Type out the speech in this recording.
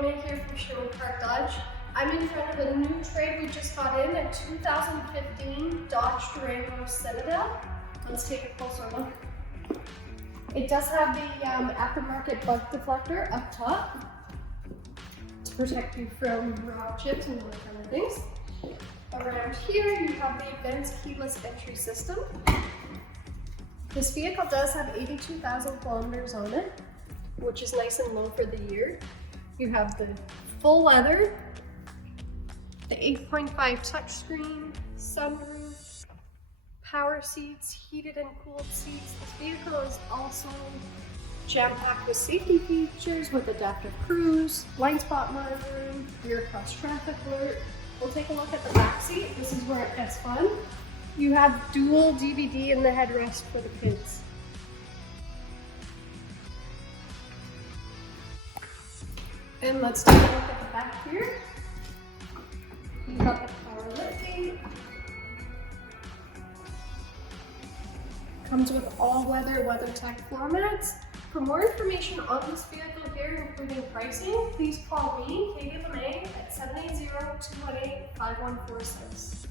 May here from Sherwood Park Dodge. I'm in front of a new trade we just got in, a 2015 Dodge Durango Citadel. Let's take a closer look. It does have the aftermarket bug deflector up top to protect you from rock chips and those kind of things. Around here, you have the advanced keyless entry system. This vehicle does have 82,000 kilometers on it, which is nice and low for the year. You have the full leather, the 8.5 touchscreen, sunroof, power seats, heated and cooled seats. This vehicle is also jam-packed with safety features with adaptive cruise, blind spot monitoring, rear cross traffic alert. We'll take a look at the back seat. This is where it gets fun. You have dual DVD in the headrest for the kids. And let's take a look at the back here. You've got the power liftgate. Comes with all-weather WeatherTech floor mats. For more information on this vehicle here, including pricing, please call me, Katie LeMay, at 780-218-5146.